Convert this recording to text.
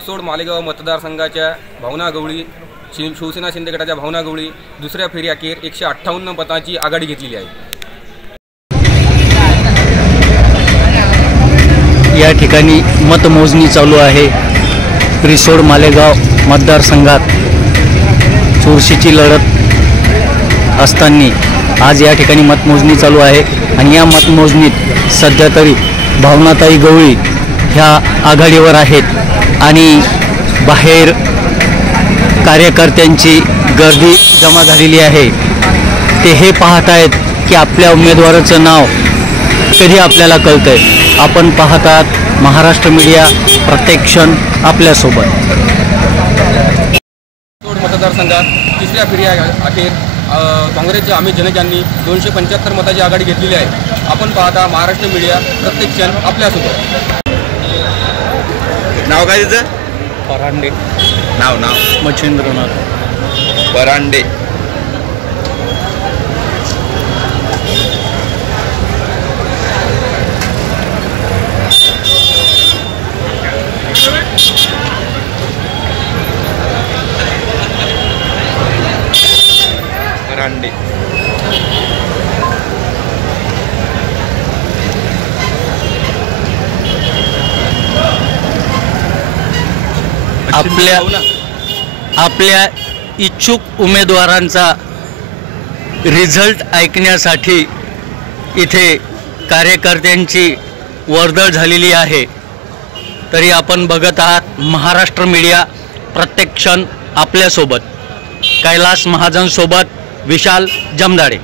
रिसोड मालेगाव मतदारसंघाच्या भावना गवळी शिवसेना शिंदे गटाच्या भावना गवळी दुसऱ्या फेरी अखेर 158 मतांची आघाडी घेतलेली आहे। या ठिकाणी मतमोजणी चालू आहे। रिसोड मालेगाव मतदारसंघात चुरशीची लढत असताना आज या ठिकाणी मतमोजणी चालू आहे आणि या मतमोजणीत सध्या तरी भावनाताई गवळी ह्या आघाडीवर आहेत आणि बाहेर कार्यकर्त्यांची गर्दी जमा झालेली आहे। ते हे पाहत आहेत की आपल्या उमेदवाराचं नाव कधी आपल्याला कळतंय। आपण पाहतात महाराष्ट्र मीडिया, प्रत्येक क्षण आपल्यासोबत। मतदारसंघात तिसऱ्या फेरी अखेर काँग्रेसच्या अमित जनक यांनी 275 मताची आघाडी घेतलेली आहे। आपण पाहता महाराष्ट्र मीडिया, प्रत्येक क्षण आपल्यासोबत। नाव काय तिचं? परांडे। नाव मच्छिंद्रनाथ परांडे। परांडे आपल्या इच्छुक उमेदवारांचा रिझल्ट ऐकण्यासाठी इथे कार्यकर्त्यांची वर्दळ झालेली आहे। तरी आपण बघत आहात महाराष्ट्र मीडिया, प्रत्येक क्षण आपल्यासोबत। कैलास महाजन सोबत विशाल जमदाडे।